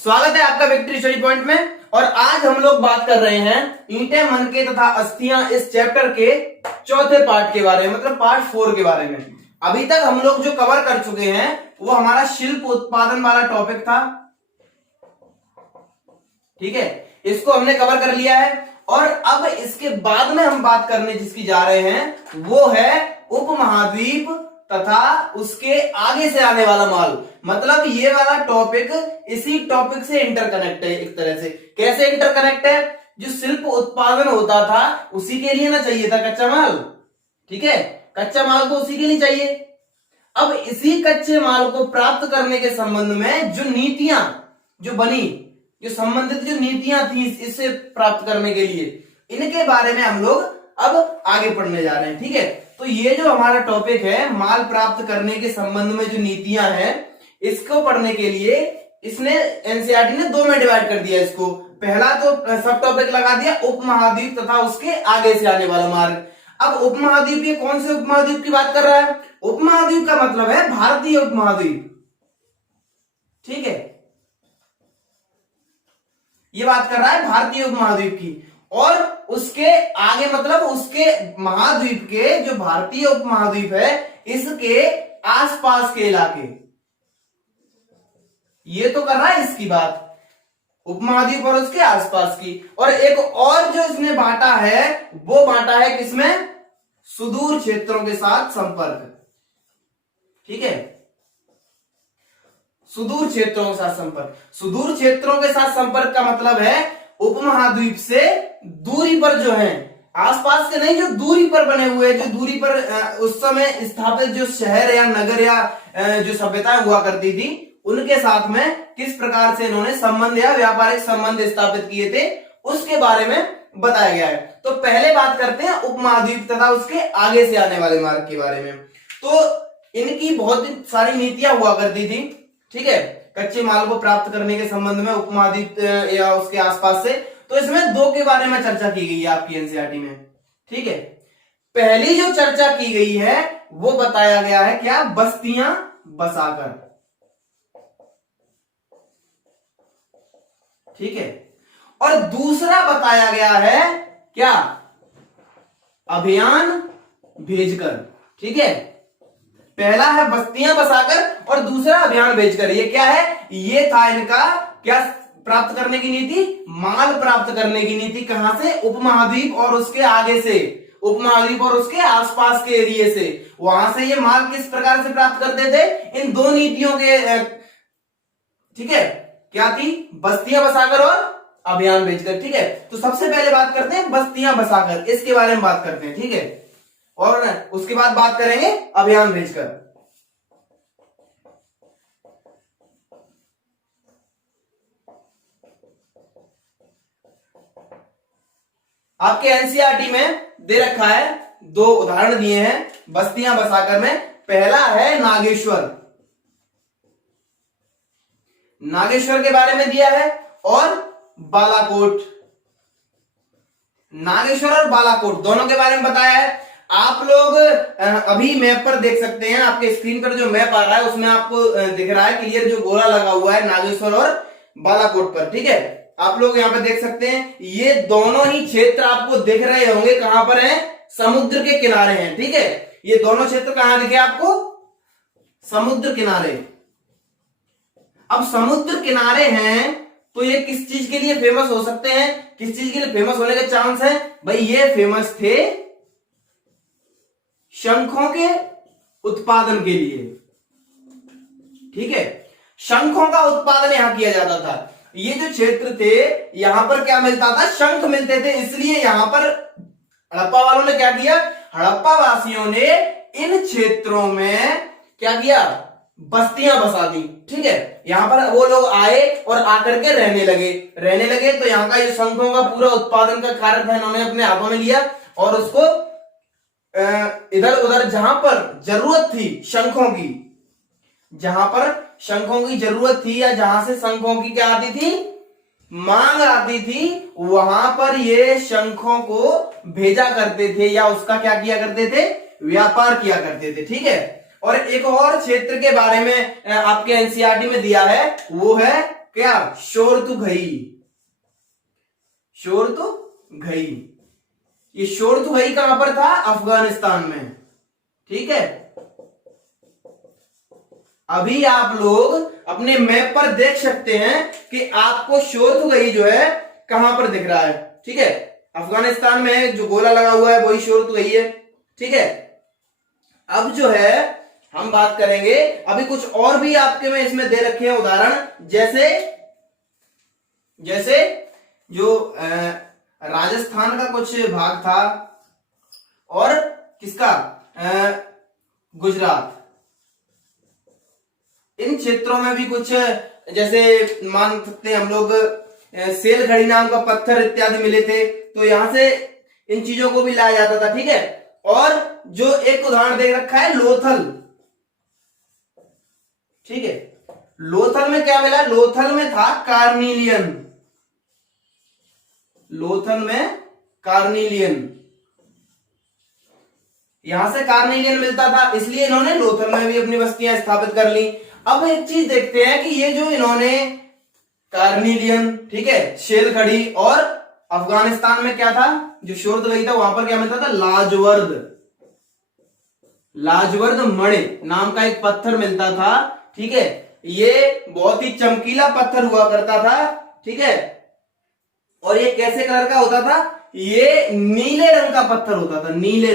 स्वागत है आपका विक्ट्री स्टडी पॉइंट में। और आज हम लोग बात कर रहे हैं ईंटें, मनके तथा अस्थियां इस चैप्टर के चौथे पार्ट के बारे में, मतलब पार्ट 4 के बारे में। अभी तक हम लोग जो कवर कर चुके हैं वो हमारा शिल्प उत्पादन वाला टॉपिक था, ठीक है, इसको हमने कवर कर लिया है। और अब इसके बाद में हम बात करने जिसकी जा रहे हैं वो है उपमहाद्वीप तथा उसके आगे से आने वाला माल। मतलब ये वाला टॉपिक इसी टॉपिक से इंटरकनेक्ट है एक तरह से। कैसे इंटरकनेक्ट है? जो शिल्प उत्पादन होता था उसी के लिए ना चाहिए था कच्चा माल, ठीक है, कच्चा माल तो उसी के लिए चाहिए। अब इसी कच्चे माल को प्राप्त करने के संबंध में जो नीतियां जो बनी, जो संबंधित जो नीतियां थी इसे प्राप्त करने के लिए, इनके बारे में हम लोग अब आगे पढ़ने जा रहे हैं, ठीक है। तो ये जो हमारा टॉपिक है माल प्राप्त करने के संबंध में जो नीतियां हैं, इसको पढ़ने के लिए इसने एनसीईआरटी ने 2 में डिवाइड कर दिया इसको। पहला तो सब टॉपिक लगा दिया उपमहाद्वीप तथा उसके आगे से आने वाला मार्ग। अब उपमहाद्वीप, ये कौन से उपमहाद्वीप की बात कर रहा है? उपमहाद्वीप का मतलब है भारतीय उपमहाद्वीप, ठीक है, ये बात कर रहा है भारतीय उपमहाद्वीप की। और उसके आगे मतलब उसके महाद्वीप के जो भारतीय उपमहाद्वीप है इसके आसपास के इलाके, ये तो कर रहा है इसकी बात, उपमहाद्वीप और उसके आसपास की। और एक और जो इसने बांटा है वो बांटा है किसमें? सुदूर क्षेत्रों के साथ संपर्क, ठीक है, सुदूर क्षेत्रों के साथ संपर्क। सुदूर क्षेत्रों के साथ संपर्क का मतलब है उपमहाद्वीप से दूरी पर जो है, आसपास के नहीं, जो दूरी पर बने हुए, जो दूरी पर उस समय स्थापित जो शहर या नगर या जो सभ्यताएं हुआ करती थी उनके साथ में किस प्रकार से इन्होंने संबंध या व्यापारिक संबंध स्थापित किए थे उसके बारे में बताया गया है। तो पहले बात करते हैं उपमहाद्वीप तथा उसके आगे से आने वाले मार्ग के बारे में। तो इनकी बहुत सारी नीतियां हुआ करती थी, ठीक है, कच्चे माल को प्राप्त करने के संबंध में उपमहाद्वीप या उसके आसपास से। तो इसमें 2 के बारे में चर्चा की गई है आपकी एनसीईआरटी में, ठीक है। पहली जो चर्चा की गई है वो बताया गया है क्या? बस्तियां बसाकर, ठीक है। और दूसरा बताया गया है क्या? अभियान भेजकर, ठीक है। पहला है बस्तियां बसाकर और दूसरा अभियान भेजकर। ये क्या है? ये था इनका क्या प्राप्त करने की नीति? माल प्राप्त करने की नीति। कहां से? उपमहाद्वीप और उसके आगे से, उपमहाद्वीप और उसके आसपास के एरिया से। वहां से ये माल किस प्रकार से प्राप्त करते थे? इन 2 नीतियों के, ठीक है, क्या थी? बस्तियां बसाकर और अभियान भेजकर, ठीक है। तो सबसे पहले बात करते हैं बस्तियां बसाकर, इसके बारे में बात करते हैं, ठीक है, और उसके बाद बात करेंगे अभियान भेजकर। आपके एनसीईआरटी में दे रखा है, 2 उदाहरण दिए हैं बस्तियां बसाकर में। पहला है नागेश्वर, नागेश्वर के बारे में दिया है, और बालाकोट। नागेश्वर और बालाकोट दोनों के बारे में बताया है। आप लोग अभी मैप पर देख सकते हैं, आपके स्क्रीन पर जो मैप आ रहा है उसमें आपको दिख रहा है क्लियर, जो गोला लगा हुआ है नागेश्वर और बालाकोट पर, ठीक है। आप लोग यहां पर देख सकते हैं ये दोनों ही क्षेत्र आपको दिख रहे होंगे, कहां पर हैं? समुद्र के किनारे हैं, ठीक है। ये दोनों क्षेत्र कहां दिखे आपको? समुद्र किनारे। अब समुद्र किनारे हैं तो ये किस चीज के लिए फेमस हो सकते हैं? किस चीज के लिए फेमस होने के चांस है? भाई ये फेमस थे शंखों के उत्पादन के लिए, ठीक है। शंखों का उत्पादन यहां किया जाता था। ये जो क्षेत्र थे यहां पर क्या मिलता था? शंख मिलते थे। इसलिए यहां पर हड़प्पा वालों ने क्या किया? हड़प्पा वासियों ने इन क्षेत्रों में क्या किया? बस्तियां बसा दी, ठीक है। यहां पर वो लोग आए और आकर के रहने लगे तो यहां का ये शंखों का पूरा उत्पादन का कार्य था इन्होंने अपने हाथों में लिया और उसको इधर उधर जहां पर जरूरत थी शंखों की, जहां पर शंखों की जरूरत थी या जहां से शंखों की क्या आती थी? मांग आती थी, वहां पर ये शंखों को भेजा करते थे या उसका क्या किया करते थे? व्यापार किया करते थे, ठीक है। और एक और क्षेत्र के बारे में आपके एनसीईआरटी में दिया है वो है क्या, शोरतुघई। शोरतुघई, ये शोरतुघई कहां पर था, अफगानिस्तान में। ठीक है, अभी आप लोग अपने मैप पर देख सकते हैं कि आपको शोरतुघई जो है कहां पर दिख रहा है। ठीक है, अफगानिस्तान में जो गोला लगा हुआ है वही शोरतुघई है। ठीक है, अब जो है हम बात करेंगे, अभी कुछ और भी आपके में इसमें दे रखे हैं उदाहरण, जैसे जो राजस्थान का कुछ भाग था और किसका, गुजरात। इन क्षेत्रों में भी कुछ, जैसे मान सकते हैं हम लोग सेलखड़ी नाम का पत्थर इत्यादि मिले थे, तो यहां से इन चीजों को भी लाया जाता था। ठीक है, और जो एक उदाहरण दे रखा है लोथल। ठीक है, लोथल में क्या मिला, लोथल में था कार्निलियन। लोथल में कार्निलियन, यहां से कार्निलियन मिलता था, इसलिए इन्होंने लोथल में भी अपनी बस्तियां स्थापित कर ली। अब एक चीज देखते हैं कि ये जो इन्होंने कार्निलियन, ठीक है, शेलखड़ी, और अफगानिस्तान में क्या था, जो शोरतुघई था वहां पर क्या मिलता था, लाजवर्द मणि नाम का एक पत्थर मिलता था। ठीक है, ये बहुत ही चमकीला पत्थर हुआ करता था। ठीक है, और ये कैसे कलर का होता था, ये नीले रंग का पत्थर होता था, नीले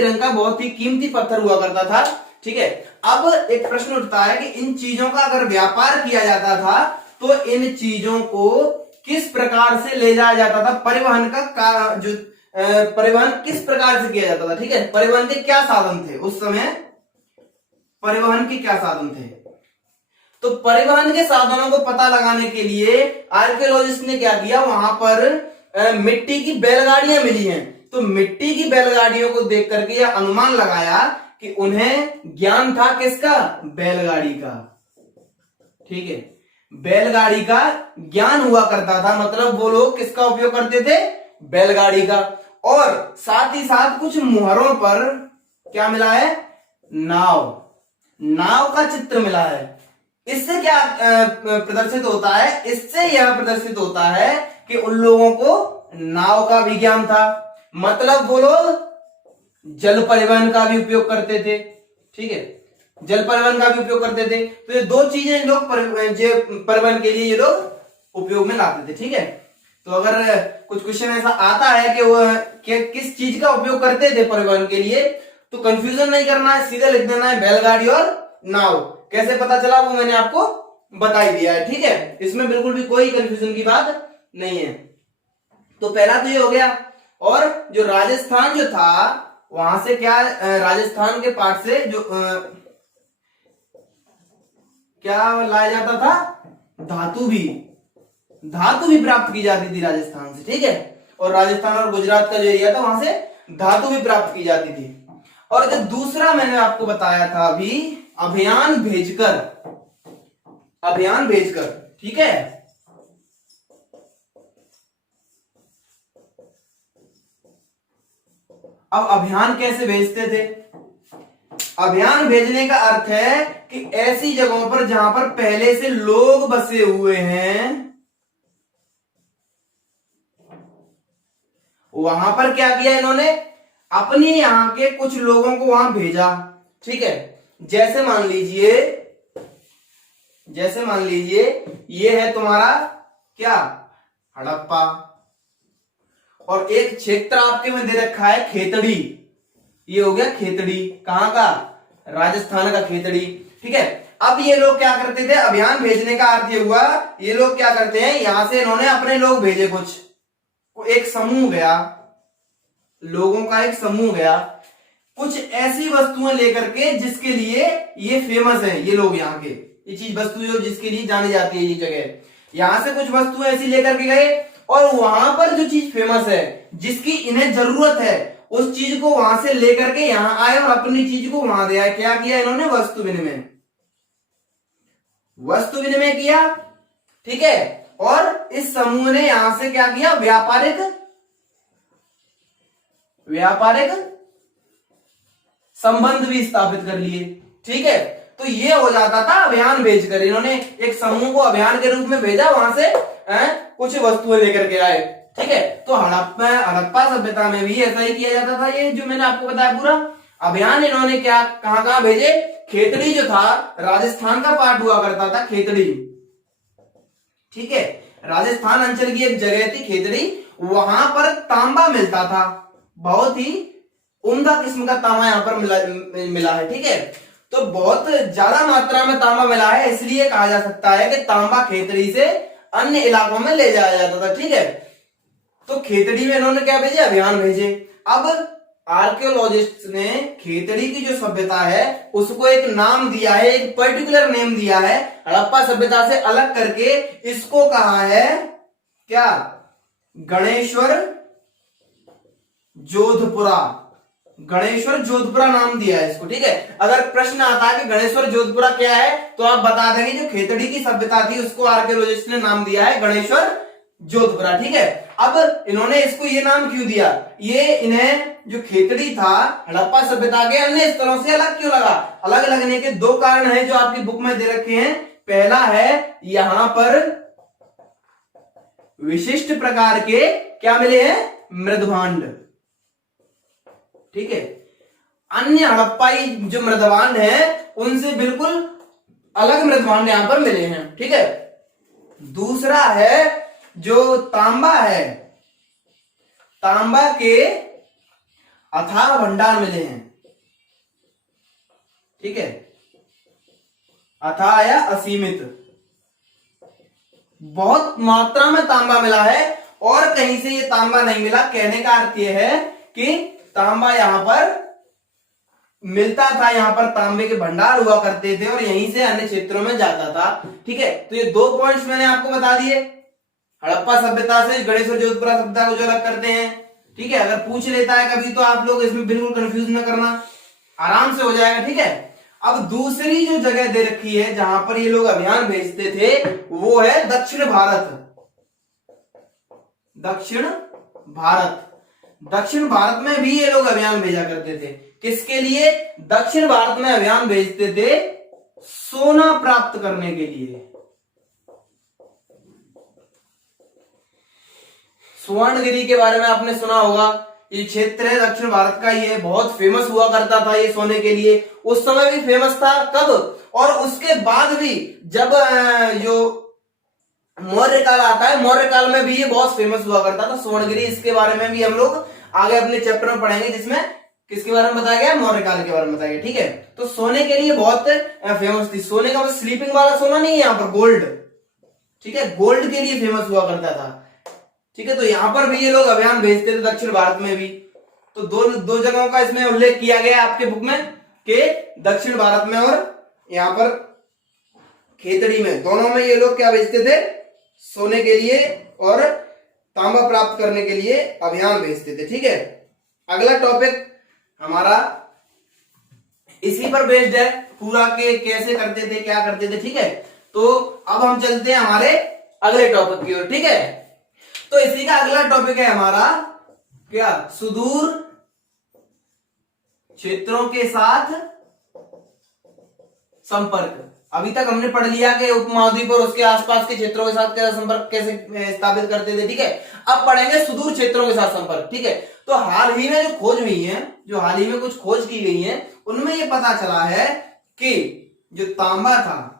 रंग का बहुत ही कीमती पत्थर हुआ करता था। ठीक है, अब एक प्रश्न उठता है कि इन चीजों का अगर व्यापार किया जाता था तो इन चीजों को किस प्रकार से ले जाया जाता था, परिवहन का जो परिवहन किस प्रकार से किया जाता था। ठीक है, परिवहन के क्या साधन थे उस समय, परिवहन के क्या साधन थे, तो परिवहन के साधनों को पता लगाने के लिए आर्कियोलॉजिस्ट ने क्या किया, वहां पर मिट्टी की बैलगाड़ियां मिली हैं, तो मिट्टी की बैलगाड़ियों को देख करके यह अनुमान लगाया कि उन्हें ज्ञान था किसका, बैलगाड़ी का। ठीक है, बैलगाड़ी का ज्ञान हुआ करता था, मतलब वो लोग किसका उपयोग करते थे, बैलगाड़ी का। और साथ ही साथ कुछ मुहरों पर क्या मिला है, नाव का चित्र मिला है। इससे क्या प्रदर्शित होता है, इससे यह प्रदर्शित होता है कि उन लोगों को नाव का भी ज्ञान था, मतलब वो लोग जल परिवहन का भी उपयोग करते थे। ठीक है, जल परिवहन का भी उपयोग करते थे, तो ये दो चीजें लोग परिवहन के लिए ये लोग उपयोग में लाते थे। ठीक है, तो अगर कुछ क्वेश्चन ऐसा आता है कि वो किस चीज का उपयोग करते थे परिवहन के लिए, तो कंफ्यूजन नहीं करना है, सीधे लिख देना है बैलगाड़ी और नाव। कैसे पता चला वो मैंने आपको बता ही दिया है। ठीक है, इसमें बिल्कुल भी कोई कंफ्यूजन की बात नहीं है। तो पहला तो ये हो गया। और जो राजस्थान जो था वहां से क्या, राजस्थान के पार्ट से जो क्या लाया जाता था, धातु भी प्राप्त की जाती थी राजस्थान से। ठीक है, और राजस्थान और गुजरात का जो एरिया था वहां से धातु भी प्राप्त की जाती थी। और जो दूसरा मैंने आपको बताया था अभी, अभियान भेजकर। ठीक है, अब अभियान कैसे भेजते थे, अभियान भेजने का अर्थ है कि ऐसी जगहों पर जहां पर पहले से लोग बसे हुए हैं वहां पर क्या किया इन्होंने, अपने यहां के कुछ लोगों को वहां भेजा। ठीक है, जैसे मान लीजिए ये है तुम्हारा क्या, हड़प्पा, और एक क्षेत्र आपके में दे रखा है खेतड़ी, ये हो गया खेतड़ी, कहां का, राजस्थान का खेतड़ी। ठीक है, अब ये लोग क्या करते थे, अभियान भेजने का अर्थ ये हुआ, ये लोग क्या करते हैं, यहां से इन्होंने अपने लोग भेजे, एक समूह गया, लोगों का एक समूह गया कुछ ऐसी वस्तुएं लेकर के जिसके लिए ये फेमस है, ये लोग यहाँ के, ये चीज वस्तु जो जिसके लिए जानी जाती है ये जगह, यहां से कुछ वस्तुएं ऐसी लेकर के गए और वहां पर जो चीज फेमस है जिसकी इन्हें जरूरत है उस चीज को वहां से लेकर के यहां आए और अपनी चीज को वहां दे आए। क्या किया इन्होंने, वस्तु विनिमय किया। ठीक है, और इस समूह ने यहां से क्या किया, व्यापारिक संबंध भी स्थापित कर लिए। ठीक है, तो ये हो जाता था अभियान भेजकर, इन्होंने एक समूह को अभियान के रूप में भेजा, वहां से कुछ वस्तुएं लेकर के आए। ठीक है, तो हड़प्पा सभ्यता में भी ऐसा ही किया जाता था। ये जो मैंने आपको बताया पूरा अभियान इन्होंने क्या कहां कहां भेजे, खेतड़ी जो था राजस्थान का पार्ट हुआ करता था, खेतड़ी। ठीक है, राजस्थान अंचल की एक जगह थी खेतड़ी, वहां पर तांबा मिलता था, बहुत ही उम्दा किस्म का तांबा यहां पर मिला है। ठीक है, तो बहुत ज्यादा मात्रा में तांबा मिला है, इसलिए कहा जा सकता है कि तांबा खेतड़ी से अन्य इलाकों में ले जाया जाता था। ठीक है, तो खेतड़ी में इन्होंने क्या भेजे, अभियान भेजे। अब आर्कियोलॉजिस्ट ने खेतड़ी की जो सभ्यता है उसको एक नाम दिया है, एक पर्टिकुलर नेम दिया है, हड़प्पा सभ्यता से अलग करके इसको कहा है क्या, गणेश्वर जोधपुरा। गणेश्वर जोधपुरा नाम दिया है इसको। ठीक है, अगर प्रश्न आता है कि गणेश्वर जोधपुरा क्या है, तो आप बता देंगे जो खेतड़ी की सभ्यता थी उसको आर्कियोलॉजिस्ट ने नाम दिया है गणेश्वर जोधपुरा। ठीक है, अब इन्होंने इसको ये नाम क्यों दिया, ये इन्हें जो खेतड़ी था हड़प्पा सभ्यता के अन्य स्थलों से अलग क्यों लगा। अलग लगने के दो कारण हैं जो आपकी बुक में दे रखे हैं। पहला है यहां पर विशिष्ट प्रकार के क्या मिले हैं, मृदभांड। ठीक है, अन्य हड़प्पाई जो मृदभांड है उनसे बिल्कुल अलग मृदभांड यहां पर मिले हैं। ठीक है, दूसरा है जो तांबा है, तांबा के अथाह भंडार मिले हैं। ठीक है, अथाह या असीमित, बहुत मात्रा में तांबा मिला है और कहीं से ये तांबा नहीं मिला। कहने का अर्थ यह है कि तांबा यहां पर मिलता था, यहां पर तांबे के भंडार हुआ करते थे और यहीं से अन्य क्षेत्रों में जाता था। ठीक है, तो ये दो पॉइंट्स मैंने आपको बता दिए, हड़प्पा सभ्यता से गणेश्वर जोधपुरा सभ्यता को जो अलग करते हैं। ठीक है, अगर पूछ लेता है कभी तो आप लोग इसमें बिल्कुल कंफ्यूज न करना, आराम से हो जाएगा। ठीक है, अब दूसरी जो जगह दे रखी है जहां पर ये लोग अभियान भेजते थे वो है दक्षिण भारत। दक्षिण भारत, दक्षिण भारत में भी ये लोग अभियान भेजा करते थे। किसके लिए दक्षिण भारत में अभियान भेजते थे, सोना प्राप्त करने के लिए। सुवर्णगिरी के बारे में आपने सुना होगा, ये क्षेत्र है दक्षिण भारत का, ये बहुत फेमस हुआ करता था ये सोने के लिए। उस समय भी फेमस था, कब, और उसके बाद भी जब जो मौर्य काल आता है, मौर्य काल में भी ये बहुत फेमस हुआ करता था सुवर्णगिरी। इसके बारे में भी हम लोग आगे अपने चैप्टर में पढ़ेंगे जिसमें किसके बारे में बताया गया, मौर्य काल के बारे में बताया गया। ठीक है, तो सोने के लिए बहुत फेमस थी। सोने का मतलब स्लीपिंग वाला सोना नहीं है, यहाँ पर गोल्ड। ठीक है, गोल्ड के लिए फेमस हुआ करता था। ठीक है, तो यहां पर भी ये लोग अभियान भेजते थे दक्षिण भारत में भी। तो दो जगहों का इसमें उल्लेख किया गया आपके बुक में कि दक्षिण भारत में और यहां पर खेतड़ी में, दोनों में ये लोग क्या भेजते थे, सोने के लिए और तांबा प्राप्त करने के लिए अभियान भेजते थे। ठीक है, अगला टॉपिक हमारा इसी पर बेस्ड है पूरा, के कैसे करते थे, क्या करते थे। ठीक है, तो अब हम चलते हैं हमारे अगले टॉपिक की ओर। ठीक है, तो इसी का अगला टॉपिक है हमारा क्या, सुदूर क्षेत्रों के साथ संपर्क। अभी तक हमने पढ़ लिया कि उपमहाद्वीप और उसके आसपास के क्षेत्रों के साथ कैसा संपर्क कैसे स्थापित करते थे। ठीक है, अब पढ़ेंगे सुदूर क्षेत्रों के साथ संपर्क। ठीक है, तो हाल ही में जो खोज हुई है, जो हाल ही में कुछ खोज की गई है, उनमें यह पता चला है कि जो तांबा था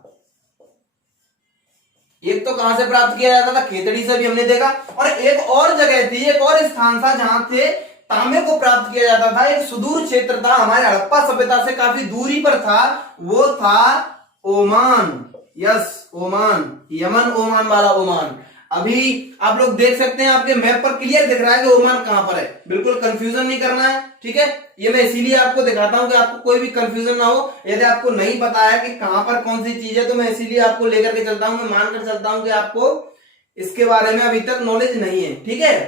एक तो कहां से प्राप्त किया जाता था, खेतड़ी से भी हमने देखा, और एक और जगह थी, एक और स्थान था जहां से तांबे को प्राप्त किया जाता था। एक सुदूर क्षेत्र था, हमारे हड़प्पा सभ्यता से काफी दूरी पर था, वो था Oman. Yes, Oman, Yemen Oman वाला ओमान। अभी आप लोग देख सकते हैं, आपके मैप पर क्लियर दिख रहा है कि ओमान कहां पर है, बिल्कुल कंफ्यूजन नहीं करना है। ठीक है, ये मैं इसीलिए आपको दिखाता हूं कि आपको कोई भी कंफ्यूजन ना हो। यदि आपको नहीं पता है कि कहां पर कौन सी चीज है तो मैं इसीलिए आपको लेकर के चलता हूं, मैं मानकर चलता हूं कि आपको इसके बारे में अभी तक नॉलेज नहीं है। ठीक है,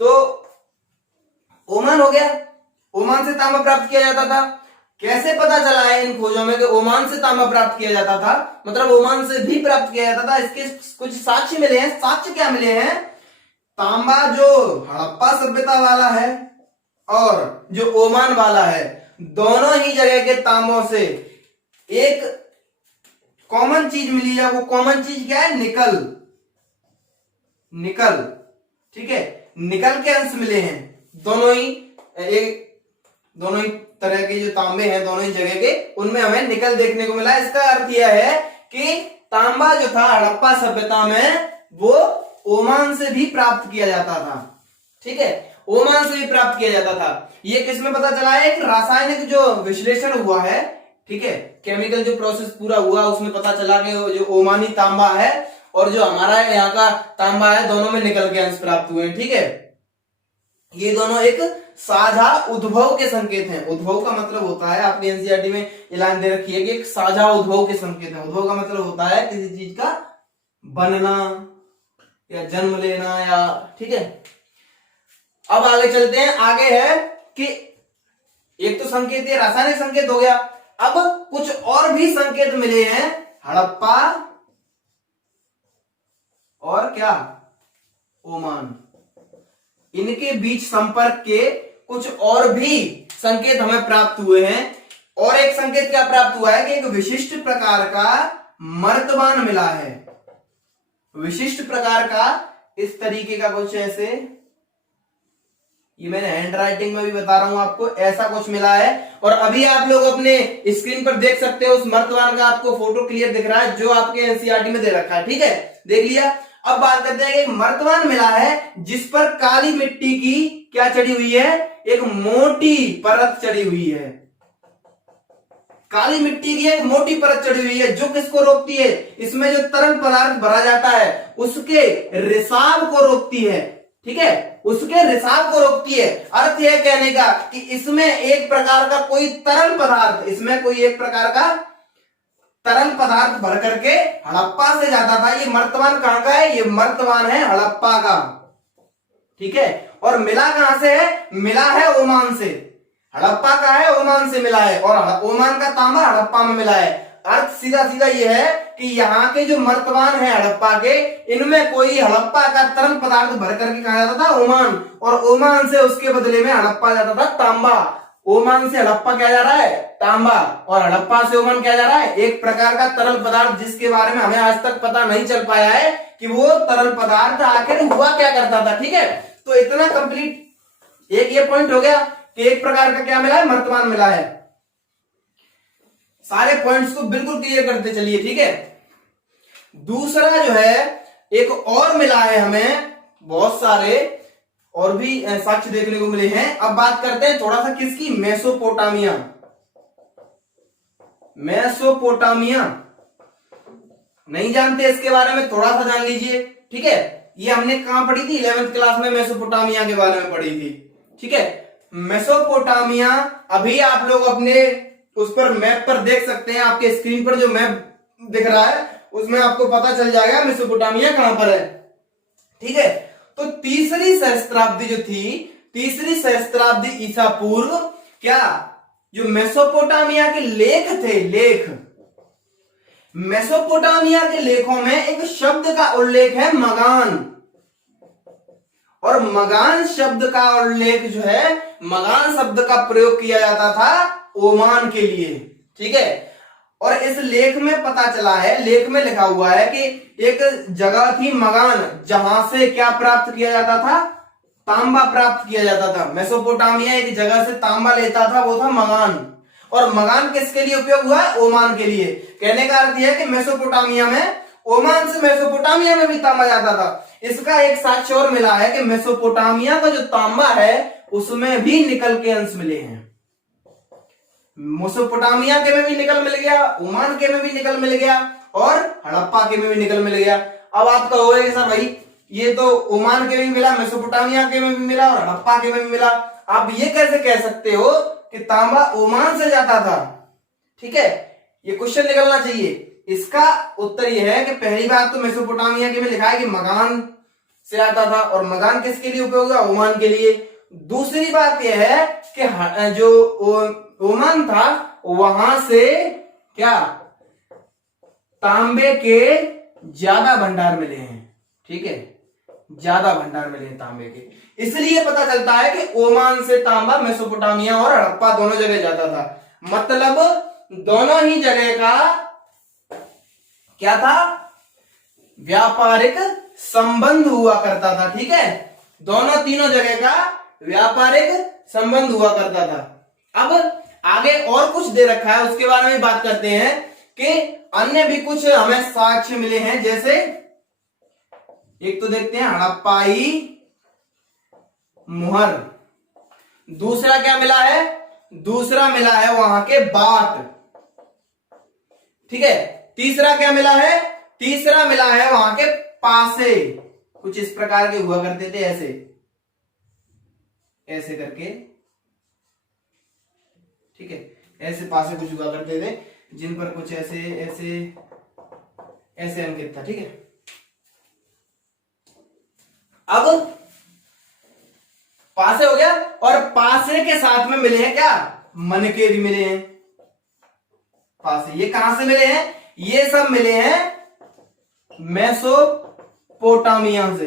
तो ओमान हो गया, ओमान से तांबा प्राप्त किया जाता था। कैसे पता चला है इन खोजों में कि ओमान से तांबा प्राप्त किया जाता था, मतलब ओमान से भी प्राप्त किया जाता था, इसके कुछ साक्ष्य मिले हैं। साक्ष्य क्या मिले हैं, तांबा जो हड़प्पा सभ्यता वाला है और जो ओमान वाला है, दोनों ही जगह के तांबों से एक कॉमन चीज मिली है। वो कॉमन चीज क्या है? निकल। निकल, ठीक है, निकल के अंश मिले हैं। दोनों ही तरह के जो तांबे हैं, दोनों ही जगह के, उनमें हमें निकल देखने को मिला। इसका अर्थ यह है कि तांबा जो था हड़प्पा सभ्यता में, वो ओमान से भी प्राप्त किया जाता था। ठीक है, ओमान से भी प्राप्त किया जाता था। ये किसमें पता चला है? कि रासायनिक जो विश्लेषण हुआ है, ठीक है, केमिकल जो प्रोसेस पूरा हुआ, उसमें पता चला कि जो ओमानी तांबा है और जो हमारा यहाँ का तांबा है, दोनों में निकल के अंश प्राप्त हुए हैं। ठीक है, ये दोनों एक साझा उद्भव के संकेत हैं। उद्भव का मतलब होता है, आपने एनसीईआरटी में ये लाइन दे रखी है कि एक साझा उद्भव के संकेत हैं। उद्भव का मतलब होता है किसी चीज का बनना या जन्म लेना, या ठीक है। अब आगे चलते हैं। आगे है कि एक तो संकेत, ये रासायनिक संकेत हो गया। अब कुछ और भी संकेत मिले हैं हड़प्पा और क्या, ओमान। इनके बीच संपर्क के कुछ और भी संकेत हमें प्राप्त हुए हैं। और एक संकेत क्या प्राप्त हुआ है कि एक विशिष्ट प्रकार का मर्तबान मिला है। विशिष्ट प्रकार का, इस तरीके का कुछ ऐसे, ये मैंने हैंड राइटिंग में भी बता रहा हूं आपको, ऐसा कुछ मिला है। और अभी आप लोग अपने स्क्रीन पर देख सकते हो, उस मर्तबान का आपको फोटो क्लियर दिख रहा है जो आपके एनसीईआरटी में दे रखा है। ठीक है, देख लिया। अब बात करते हैं कि एक मर्तबान मिला है जिस पर काली मिट्टी की क्या चढ़ी हुई है? एक मोटी परत चढ़ी हुई है। काली मिट्टी की एक मोटी परत चढ़ी हुई है, जो किसको रोकती है? इसमें जो तरल पदार्थ भरा जाता है उसके रिसाव को रोकती है। ठीक है, उसके रिसाव को रोकती है। अर्थ यह कहने का कि इसमें एक प्रकार का कोई तरल पदार्थ, इसमें कोई एक प्रकार का तरल पदार्थ भर करके हड़प्पा से जाता था। ये मर्तबान कहां का है? ये मर्तबान है हड़प्पा का। ठीक है, और मिला कहां से है? मिला है ओमान से। हड़प्पा का है, ओमान से मिला है, और ओमान का तांबा हड़प्पा में मिला है। अर्थ सीधा सीधा ये है कि यहाँ के जो मर्तबान है हड़प्पा के, इनमें कोई हड़प्पा का तरल पदार्थ भर करके कहा जाता था ओमान, और ओमान से उसके बदले में हड़प्पा जाता था तांबा। ओमान से हड़प्पा क्या जा रहा है? तांबा, और हड़प्पा से ओमान क्या जा रहा है? एक प्रकार का तरल पदार्थ, जिसके बारे में हमें आज तक पता नहीं चल पाया है कि वो तरल पदार्थ आखिर हुआ क्या करता था। ठीक है, तो इतना कंप्लीट एक ये पॉइंट हो गया कि एक प्रकार का क्या मिला है? मर्तबान मिला है। सारे पॉइंट्स को बिल्कुल क्लियर करते चलिए। ठीक है, दूसरा जो है एक और मिला है हमें, बहुत सारे और भी साक्ष्य देखने को मिले हैं। अब बात करते हैं थोड़ा सा किसकी? मेसोपोटामिया। मेसोपोटामिया नहीं जानते इसके बारे में, थोड़ा सा जान लीजिए। ठीक है, ये हमने कहां पढ़ी थी? 11th क्लास में मेसोपोटामिया के बारे में पढ़ी थी। ठीक है, मेसोपोटामिया अभी आप लोग अपने उस पर मैप पर देख सकते हैं। आपके स्क्रीन पर जो मैप दिख रहा है उसमें आपको पता चल जाएगा मेसोपोटामिया कहां पर है। ठीक है, तो तीसरी सहस्त्राब्दी जो थी, तीसरी सहस्त्राब्दी ईसा पूर्व, क्या जो मेसोपोटामिया के लेख थे, लेख, मेसोपोटामिया के लेखों में एक शब्द का उल्लेख है मगान, और मगान शब्द का उल्लेख जो है, मगान शब्द का प्रयोग किया जाता था ओमान के लिए। ठीक है, और इस लेख में पता चला है, लेख में लिखा हुआ है कि एक जगह थी मगान, जहां से क्या प्राप्त किया जाता था? तांबा प्राप्त किया जाता था। मेसोपोटामिया एक जगह से तांबा लेता था, वो था मगान। और मगान किसके लिए उपयोग हुआ? ओमान के लिए। कहने का अर्थ यह है कि मेसोपोटामिया में, ओमान से मेसोपोटामिया में भी तांबा जाता था। इसका एक साक्ष्य और मिला है कि मेसोपोटामिया का जो तांबा है उसमें भी निकल के अंश मिले हैं। मेसोपोटामिया के में भी निकल मिल गया, ओमान के में भी निकल मिल गया, और हड़प्पा के में भी निकल मिल गया। अब आप कहोगे सर भाई ये तो ओमान के में भी मिला, मेसोपोटामिया के में भी मिला और हड़प्पा के में भी मिला, आप ये कैसे कह सकते हो कि तांबा ओमान से जाता था? ठीक है, ये क्वेश्चन निकलना चाहिए। इसका उत्तर यह है कि पहली बात तो मेसोपोटामिया के में लिखा है कि मगान से आता था, और मगान किसके लिए उपयोग हुआ? ओमान के लिए। दूसरी बात यह है कि जो ओमान था वहां से क्या तांबे के ज्यादा भंडार मिले हैं। ठीक है, ज्यादा भंडार मिले हैं तांबे के, इसलिए पता चलता है कि ओमान से तांबा मेसोपोटामिया और हड़प्पा दोनों जगह जाता था। मतलब दोनों ही जगह का क्या था, व्यापारिक संबंध हुआ करता था। ठीक है, दोनों तीनों जगह का व्यापारिक संबंध हुआ करता था। अब आगे और कुछ दे रखा है, उसके बारे में बात करते हैं कि अन्य भी कुछ हमें साक्ष्य मिले हैं। जैसे एक तो देखते हैं हड़प्पाई मुहर, दूसरा क्या मिला है, दूसरा मिला है वहां के बाट। ठीक है, तीसरा क्या मिला है, तीसरा मिला है वहां के पासे, कुछ इस प्रकार के हुआ करते थे, ऐसे ऐसे करके। ठीक है, ऐसे पासे कुछ हुआ करते थे जिन पर कुछ ऐसे ऐसे ऐसे अंकित था। ठीक है, अब पासे हो गया, और पासे के साथ में मिले हैं क्या, मनके भी मिले हैं। पासे ये कहां से मिले हैं, ये सब मिले हैं मेसोपोटामिया से।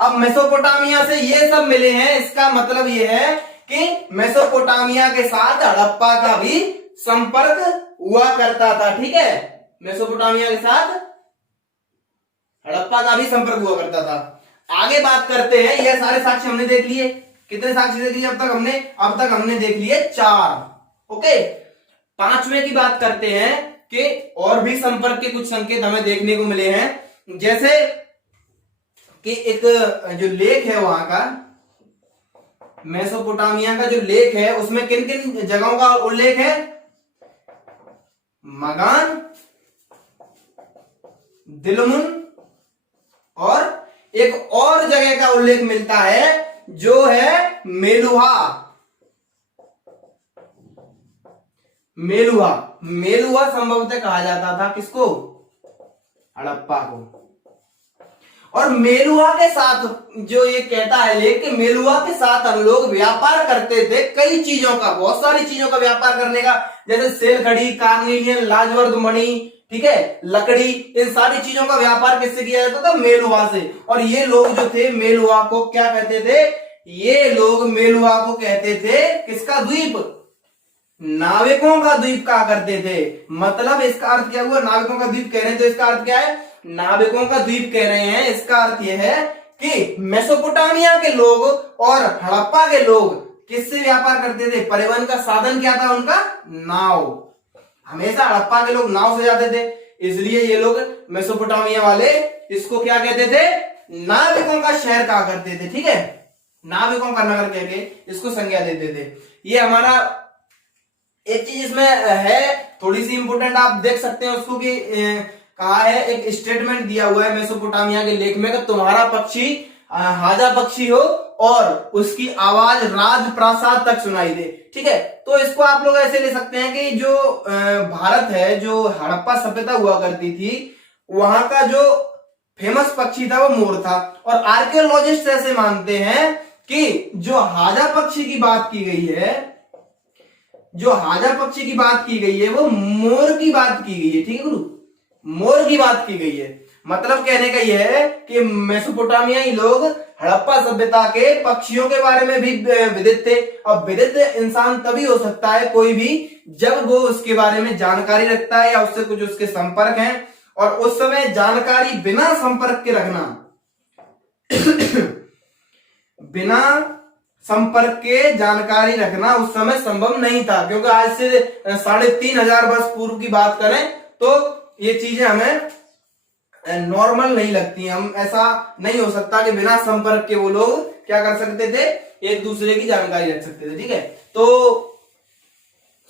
अब मेसोपोटामिया से ये सब मिले हैं, इसका मतलब ये है कि मेसोपोटामिया के साथ हड़प्पा का भी संपर्क हुआ करता था। ठीक है, मेसोपोटामिया के साथ हड़प्पा का भी संपर्क हुआ करता था। आगे बात करते हैं, ये सारे साक्ष्य हमने देख लिए। कितने साक्ष्य देख लिए अब तक हमने देख लिए 4। ओके, 5वें की बात करते हैं कि और भी संपर्क के कुछ संकेत हमें देखने को मिले हैं। जैसे कि एक जो लेख है वहां का, मेसोपोटामिया का जो लेख है, उसमें किन किन जगहों का उल्लेख है, मगान, दिलमुन, और एक और जगह का उल्लेख मिलता है जो है मेलुहा। मेलुहा, मेलुहा संभवतः कहा जाता था किसको, हड़प्पा को। और मेलुहा के साथ जो ये कहता है लेख कि मेलुहा के साथ हम लोग व्यापार करते थे, कई चीजों का, बहुत सारी चीजों का व्यापार करने का, जैसे सेलखड़ी, कार्निलियन, लाजवर्द मणि, ठीक है, लकड़ी, इन सारी चीजों का व्यापार किससे किया जाता था, मेलुहा से। और ये लोग जो थे मेलुहा को क्या कहते थे, ये लोग मेलुहा को कहते थे किसका द्वीप, नाविकों का द्वीप कहा करते थे। मतलब इसका अर्थ क्या हुआ, नाविकों का द्वीप कह रहे हैं तो इसका अर्थ क्या है, नाविकों का द्वीप कह रहे हैं। इसका अर्थ यह है कि मेसोपोटामिया के लोग और हड़प्पा के लोग किससे व्यापार करते थे, परिवहन का साधन क्या था उनका, नाव। हमेशा हड़प्पा के लोग नाव से जाते थे, इसलिए ये लोग मेसोपोटामिया वाले इसको क्या कहते थे, नाविकों का शहर कहा करते थे। ठीक है, नाविकों का नगर कह के इसको संज्ञा देते थे। ये हमारा एक चीज इसमें है थोड़ी सी इंपोर्टेंट, आप देख सकते हैं उसको कि कहा है, एक स्टेटमेंट दिया हुआ है मेसोपोटामिया के लेख में कि तुम्हारा पक्षी हाजा पक्षी हो और उसकी आवाज राजप्रासाद तक सुनाई दे। ठीक है, तो इसको आप लोग ऐसे ले सकते हैं कि जो भारत है, जो हड़प्पा सभ्यता हुआ करती थी, वहां का जो फेमस पक्षी था वो मोर था। और आर्कियोलॉजिस्ट ऐसे मानते हैं कि जो हाजा पक्षी की बात की गई है, जो हाजा पक्षी की बात की गई है वो मोर की बात की गई है। ठीक है गुरु, मोर की बात की गई है। मतलब कहने का यह है कि मेसोपोटामियाई लोग हड़प्पा सभ्यता के पक्षियों के बारे में भी विदित थे। अब विदित इंसान तभी हो सकता है कोई भी जब वो उसके बारे में जानकारी रखता है या उससे कुछ उसके संपर्क हैं, और उस समय जानकारी बिना संपर्क के रखना बिना संपर्क के जानकारी रखना उस समय संभव नहीं था, क्योंकि आज से 3500 वर्ष पूर्व की बात करें तो ये चीजें हमें नॉर्मल नहीं लगती। हम ऐसा नहीं हो सकता कि बिना संपर्क के वो लोग क्या कर सकते थे, एक दूसरे की जानकारी रख सकते थे। ठीक है, तो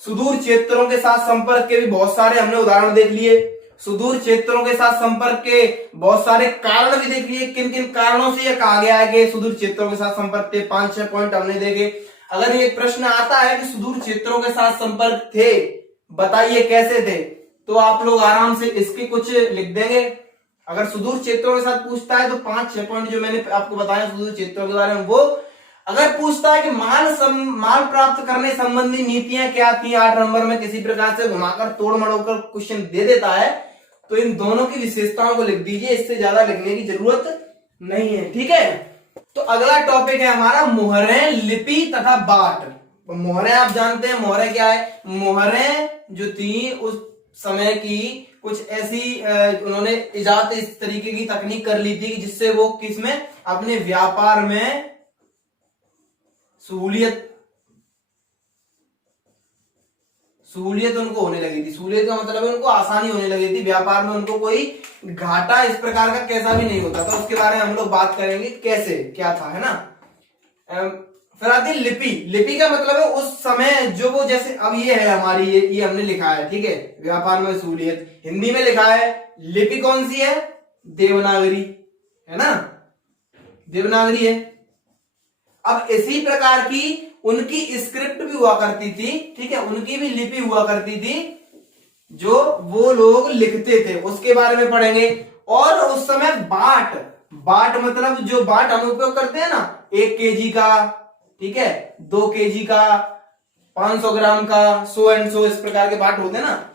सुदूर क्षेत्रों के साथ संपर्क के भी बहुत सारे हमने उदाहरण देख लिए। सुदूर क्षेत्रों के साथ संपर्क के बहुत सारे कारण भी देख लिए, किन किन कारणों से यह कहा गया है कि सुदूर क्षेत्रों के साथ संपर्क थे। 5-6 पॉइंट हमने देखे। अगर ये प्रश्न आता है कि सुदूर क्षेत्रों के साथ संपर्क थे, बताइए कैसे थे, तो आप लोग आराम से इसके कुछ लिख देंगे। अगर सुदूर क्षेत्रों के साथ पूछता है तो 5-6 पॉइंट जो मैंने आपको बताया सुदूर क्षेत्रों के बारे में, वो अगर पूछता है कि माल प्राप्त करने संबंधी नीतियां क्या थी 8 नंबर में, किसी प्रकार से घुमाकर तोड़ मड़ोड़ क्वेश्चन दे देता है, तो इन दोनों की विशेषताओं को लिख दीजिए, इससे ज्यादा लिखने की जरूरत नहीं है। ठीक है, तो अगला टॉपिक है हमारा मुहरें, लिपि तथा बाट। मोहरें आप जानते हैं, मोहरें क्या है? मोहरें जो थी उस समय की कुछ ऐसी उन्होंने इजाद इस तरीके की तकनीक कर ली थी जिससे वो किसमें, अपने व्यापार में सहूलियत उनको होने लगी थी। सहूलियत का मतलब है उनको आसानी होने लगी थी, व्यापार में उनको कोई घाटा इस प्रकार का कैसा भी नहीं होता था। उसके बारे में हम लोग बात करेंगे कैसे क्या था, है ना। फिर आती है लिपि। लिपि का मतलब है उस समय जो वो, जैसे अब ये है हमारी, ये हमने लिखा है, ठीक है, व्यापार में सहूलियत हिंदी में लिखा है। लिपि कौन सी है? देवनागरी, है ना, देवनागरी है। अब इसी प्रकार की उनकी स्क्रिप्ट भी हुआ करती थी, ठीक है, उनकी भी लिपि हुआ करती थी जो वो लोग लिखते थे, उसके बारे में पढ़ेंगे। और उस समय बाट, बाट मतलब जो बाट हम उपयोग करते हैं ना, 1 केजी का, ठीक है, 2 केजी का, 500 ग्राम का, 100 एंड 100, इस प्रकार के बाट होते हैं ना,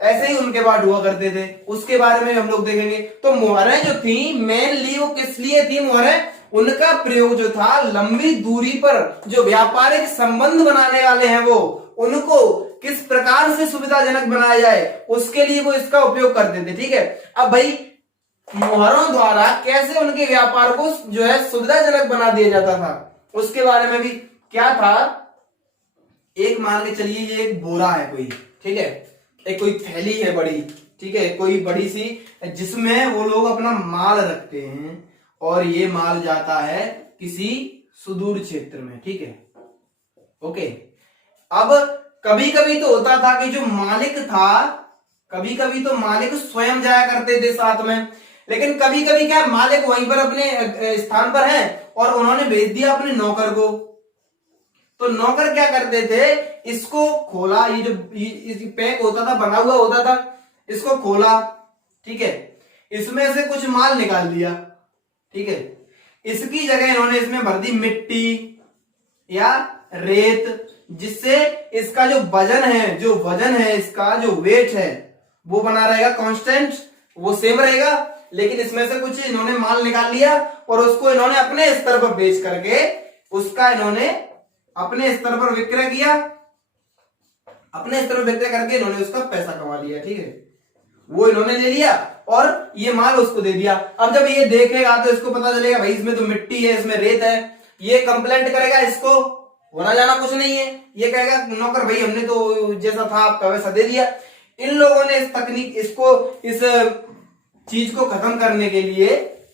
ऐसे ही उनके बाट हुआ करते थे, उसके बारे में हम लोग देखेंगे। तो मोहरें जो थी मेनली वो किस लिए थी? मोहरें, उनका प्रयोग जो था लंबी दूरी पर जो व्यापारिक संबंध बनाने वाले हैं वो, उनको किस प्रकार से सुविधाजनक बनाया जाए उसके लिए वो इसका उपयोग करते थे, ठीक है। अब भाई मोहरों द्वारा कैसे उनके व्यापार को जो है सुविधाजनक बना दिया जाता था, उसके बारे में भी क्या था। एक मान के चलिए ये एक बोरा है कोई, ठीक है, एक कोई थैली है बड़ी, ठीक है, कोई बड़ी सी, जिसमें वो लोग अपना माल रखते हैं और ये माल जाता है किसी सुदूर क्षेत्र में, ठीक है, ओके। अब कभी कभी तो होता था कि जो मालिक था, कभी कभी तो मालिक स्वयं जाया करते थे साथ में, लेकिन कभी कभी क्या मालिक वहीं पर अपने स्थान पर है और उन्होंने भेज दिया अपने नौकर को, तो नौकर क्या करते थे, इसको खोला, ये जो पैक होता था, बना हुआ होता था, इसको खोला, ठीक है, इसमें से कुछ माल निकाल दिया, ठीक है, इसकी जगह इन्होंने इसमें भर दी मिट्टी या रेत, जिससे इसका जो वजन है, जो वजन है इसका, जो वेट है वो बना रहेगा, कांस्टेंट, वो सेम रहेगा, लेकिन इसमें से कुछ इन्होंने माल निकाल लिया और उसको इन्होंने अपने स्तर पर बेच करके उसका इन्होंने अपने स्तर पर विक्रय किया, अपने स्तर पर विक्रय करके इन्होंने उसका पैसा कमा लिया, ठीक है, वो इन्होंने ले लिया और ये माल उसको दे दिया। अब जब ये देखेगा तो इसको पता चलेगा भाई इसमें तो मिट्टी है, इसमें रेत है, ये कंप्लेंट करेगा, इसको होना जाना कुछ नहीं है, ये कहेगा नौकर भाई हमने तो जैसा था आपका वैसा दे दिया। इन लोगों ने इस तकनीक, इसको, इस चीज को खत्म करने के लिए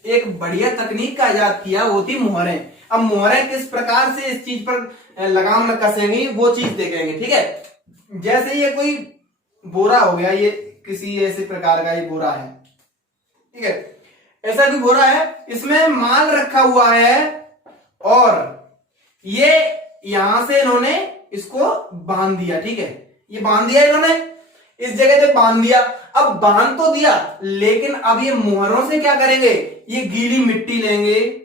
एक बढ़िया तकनीक का इजाद किया, वो थी मोहरें। अब मोहरें किस प्रकार से इस चीज पर लगाम कसेंगी वो चीज देखेंगे, ठीक है। जैसे ये कोई बोरा हो गया, ये किसी ऐसे प्रकार का ये बोरा है, ठीक है, ऐसा भी बोरा है, इसमें माल रखा हुआ है और ये यहां से इन्होंने इसको बांध दिया, ठीक है, ये बांध दिया इन्होंने, इस जगह पे बांध दिया। अब बांध तो दिया, लेकिन अब ये मोहरों से क्या करेंगे, ये गीली मिट्टी लेंगे,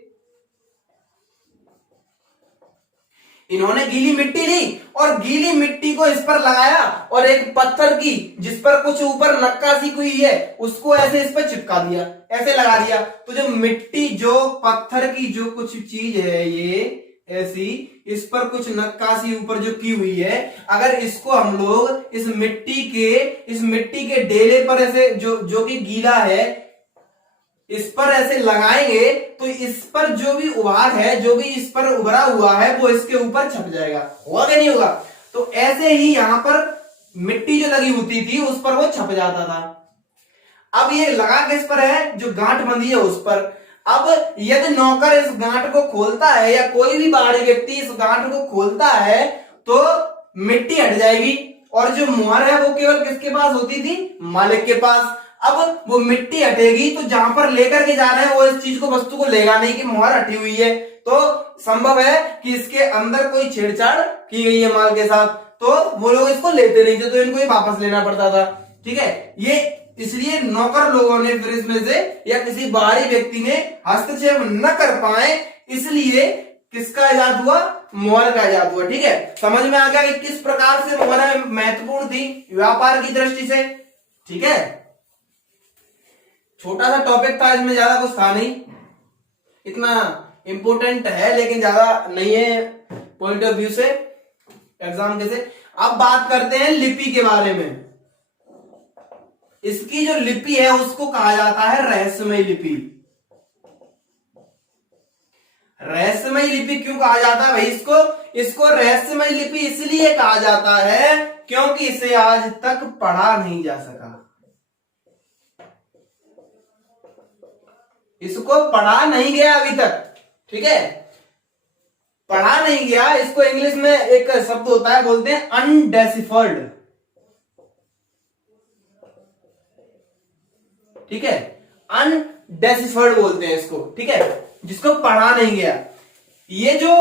इन्होंने गीली मिट्टी ली और गीली मिट्टी को इस पर लगाया और एक पत्थर की जिस पर कुछ ऊपर नक्काशी हुई है उसको ऐसे इस पर चिपका दिया, ऐसे लगा दिया। तो जो मिट्टी, जो पत्थर की जो कुछ चीज है ये ऐसी, इस पर कुछ नक्काशी ऊपर जो की हुई है, अगर इसको हम लोग इस मिट्टी के डेले पर ऐसे जो कि गीला है इस पर ऐसे लगाएंगे तो इस पर जो भी उभार है, जो भी इस पर उभरा हुआ है वो इसके ऊपर छप जाएगा, होगा कि नहीं होगा। तो ऐसे ही यहां पर मिट्टी जो लगी होती थी उस पर वो छप जाता था। अब ये लगा किस पर है, जो गांठ बंधी है उस पर। अब यदि नौकर इस गांठ को खोलता है या कोई भी बाहरी व्यक्ति इस गांठ को खोलता है तो मिट्टी हट जाएगी और जो मुहर है वो केवल किसके पास होती थी, मालिक के पास। अब वो मिट्टी हटेगी तो जहां पर लेकर के जा रहे हैं वो इस चीज को, वस्तु को लेगा नहीं कि मुहर हटी हुई है, तो संभव है कि इसके अंदर कोई छेड़छाड़ की गई है माल के साथ, तो वो लोग इसको लेते नहीं थे, तो इनको ये वापस लेना पड़ता था, ठीक है। ये इसलिए नौकर लोगों ने फिर इसमें से या किसी बाहरी व्यक्ति ने हस्तक्षेप न कर पाए, इसलिए किसका इजाद हुआ, मोहर का इजाद हुआ, ठीक है। समझ में आ गया कि किस प्रकार से मोहर महत्वपूर्ण थी व्यापार की दृष्टि से, ठीक है। छोटा सा टॉपिक था, इसमें ज्यादा कुछ था नहीं, इतना इंपोर्टेंट है लेकिन ज्यादा नहीं है पॉइंट ऑफ व्यू से, एग्जाम कैसे। अब बात करते हैं लिपि के बारे में। इसकी जो लिपि है उसको कहा जाता है रहस्यमय लिपि। रहस्यमय लिपि क्यों कहा जाता है भाई इसको? इसको रहस्यमय लिपि इसलिए कहा जाता है क्योंकि इसे आज तक पढ़ा नहीं जा सका। इसको पढ़ा नहीं गया अभी तक, ठीक है, पढ़ा नहीं गया। इसको इंग्लिश में एक शब्द होता है, बोलते हैं अनडेसिफर्ड, ठीक है, अनडेसिफर्ड बोलते हैं इसको, ठीक है, जिसको पढ़ा नहीं गया। ये जो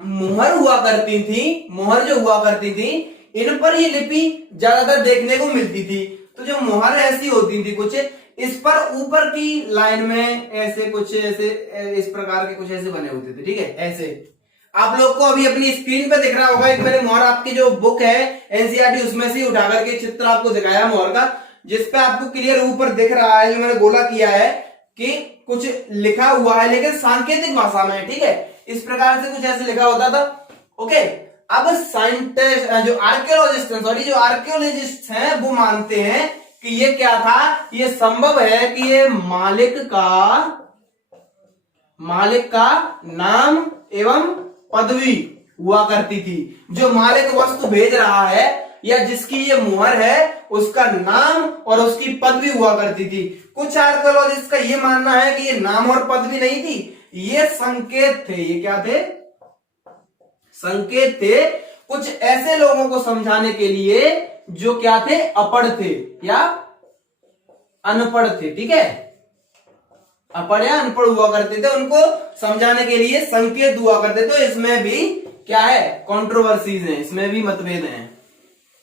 मुहर हुआ करती थी, मुहर जो हुआ करती थी, इन पर ये लिपि ज्यादातर देखने को मिलती थी। तो जो मुहर ऐसी होती थी कुछ, इस पर ऊपर की लाइन में ऐसे कुछ ऐसे इस प्रकार के कुछ ऐसे बने होते थे, ठीक है, ऐसे। आप लोग को अभी अपनी स्क्रीन पे दिख रहा होगा, एक मैंने मुहर आपकी जो बुक है एनसीईआरटी उसमें से उठा करके चित्र आपको दिखाया मुहर का, जिसपे आपको क्लियर ऊपर दिख रहा है, जो मैंने गोला किया है कि कुछ लिखा हुआ है लेकिन सांकेतिक भाषा में, ठीक है, इस प्रकार से कुछ ऐसे लिखा होता था। ओके, अब साइंटिस्ट जो आर्कियोलॉजिस्ट हैं वो मानते हैं कि ये क्या था, ये संभव है कि ये मालिक का नाम एवं पदवी हुआ करती थी। जो मालिक वस्तु भेज रहा है या जिसकी ये मुहर है उसका नाम और उसकी पदवी हुआ करती थी। कुछ आर्कियोलॉजिस्ट का ये मानना है कि ये नाम और पदवी नहीं थी, ये संकेत थे। ये क्या थे? संकेत थे, कुछ ऐसे लोगों को समझाने के लिए जो क्या थे, अपढ़ थे या अनपढ़ थे, ठीक है, अपढ़ या अनपढ़ हुआ करते थे, उनको समझाने के लिए संकेत हुआ करते। तो इसमें भी क्या है, कंट्रोवर्सीज हैं, इसमें भी मतभेद हैं,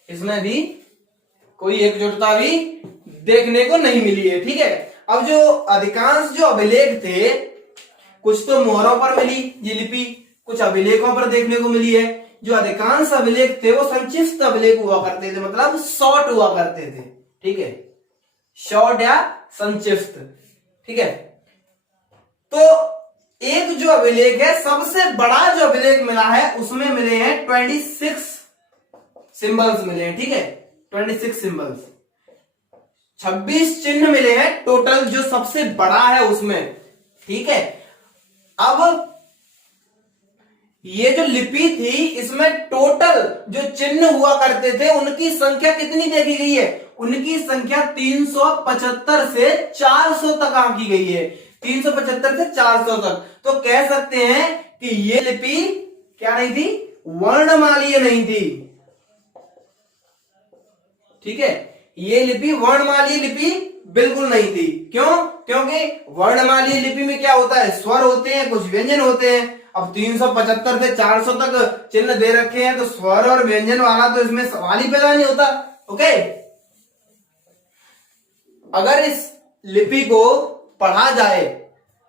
इसमें भी कोई एकजुटता भी देखने को नहीं मिली है, ठीक है। अब जो अधिकांश जो अभिलेख थे, कुछ तो मोहरों पर मिली ये लिपि, कुछ अभिलेखों पर देखने को मिली है। जो अधिकांश अभिलेख थे वो संक्षिप्त अभिलेख हुआ करते थे, मतलब शॉर्ट हुआ करते थे, ठीक है, शॉर्ट या संक्षिप्त, ठीक है। तो एक जो अभिलेख है, सबसे बड़ा जो अभिलेख मिला है उसमें मिले हैं 26 सिंबल्स मिले हैं, ठीक है, 26 सिंबल्स, 26 चिन्ह मिले हैं टोटल, जो सबसे बड़ा है उसमें, ठीक है। अब ये जो लिपि थी इसमें टोटल जो चिन्ह हुआ करते थे उनकी संख्या कितनी देखी गई है? उनकी संख्या 375 से 400 तक आंकी गई है, 375 से 400 तक। तो कह सकते हैं कि ये लिपि क्या नहीं थी, वर्णमालीय नहीं थी, ठीक है, ये लिपि वर्णमालीय लिपि बिल्कुल नहीं थी। क्यों? क्योंकि वर्णमालीय लिपि में क्या होता है, स्वर होते हैं, कुछ व्यंजन होते हैं। अब 375 से 400 तक चिन्ह दे रखे हैं, तो स्वर और व्यंजन वाला तो इसमें सवाल ही पैदा नहीं होता। ओके, अगर इस लिपि को पढ़ा जाए,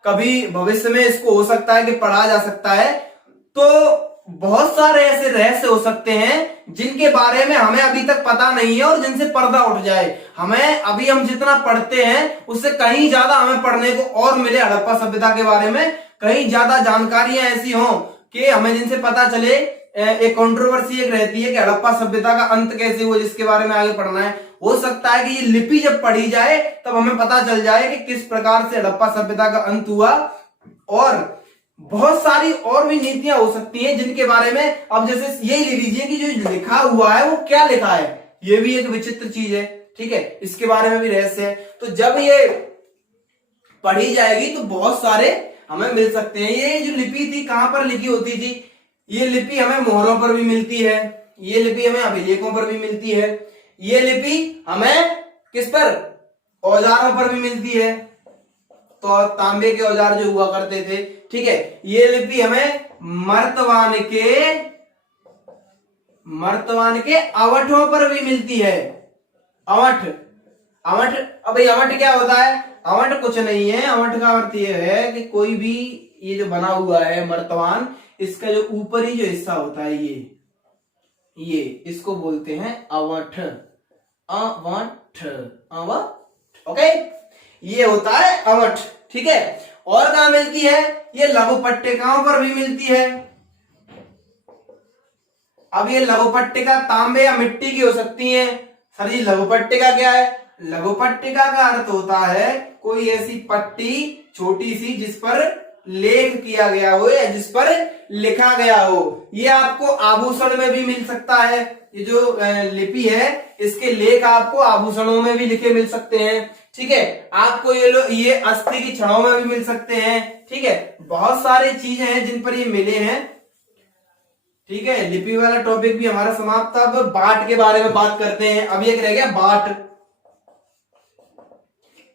कभी भविष्य में इसको हो सकता है कि पढ़ा जा सकता है, तो बहुत सारे ऐसे रहस्य हो सकते हैं जिनके बारे में हमें अभी तक पता नहीं है और जिनसे पर्दा उठ जाए। हमें अभी हम जितना पढ़ते हैं उससे कहीं ज्यादा हमें पढ़ने को और मिले हड़प्पा सभ्यता के बारे में, कहीं ज्यादा जानकारियां ऐसी हों कि हमें जिनसे पता चले। एक कंट्रोवर्सी एक रहती है कि हड़प्पा सभ्यता का अंत कैसे हुआ, जिसके बारे में आगे पढ़ना है। हो सकता है कि ये लिपि जब पढ़ी जाए तब हमें पता चल जाए कि किस प्रकार से हड़प्पा सभ्यता का अंत हुआ, और बहुत सारी और भी नीतियां हो सकती हैं जिनके बारे में, अब जैसे यही ले लीजिए कि जो लिखा हुआ है वो क्या लिखा है, ये भी एक विचित्र चीज है, ठीक है, इसके बारे में भी रहस्य है। तो जब ये पढ़ी जाएगी तो बहुत सारे हमें मिल सकते हैं। ये जो लिपि थी कहां पर लिखी होती थी? ये लिपि हमें मोहरों पर भी मिलती है, ये लिपि हमें अभिलेखों पर भी मिलती है, ये लिपि हमें किस पर, औजारों पर भी मिलती है, तो तांबे के औजार जो हुआ करते थे, ठीक है। ये लिपि हमें मर्तवान के अवठों पर भी मिलती है। अवठ, अब भाई अवठ क्या होता है? अवठ कुछ नहीं है, अवठ का अर्थ ये है कि कोई भी ये जो बना हुआ है मर्तवान, इसका जो ऊपरी जो हिस्सा होता है ये इसको बोलते हैं अवठ, ओके, ये होता है अवठ, ठीक है। और कहां मिलती है? ये लघु पट्टिकाओं पर भी मिलती है, अब ये लघु पट्टिका तांबे या मिट्टी की हो सकती है। सर जी लघु पट्टिका क्या है? लघु पट्टिका का अर्थ होता है कोई ऐसी पट्टी छोटी सी जिस पर लेख किया गया हो या जिस पर लिखा गया हो। ये आपको आभूषण में भी मिल सकता है। ये जो लिपि है इसके लेख आपको आभूषणों में भी लिखे मिल सकते हैं। ठीक है, आपको ये अस्थि की छड़ों में भी मिल सकते हैं। ठीक है, बहुत सारी चीजें हैं जिन पर ये मिले हैं। ठीक है, लिपि वाला टॉपिक भी हमारा समाप्त था। अब बाट के बारे में बात करते हैं। अब एक रह गया बाट।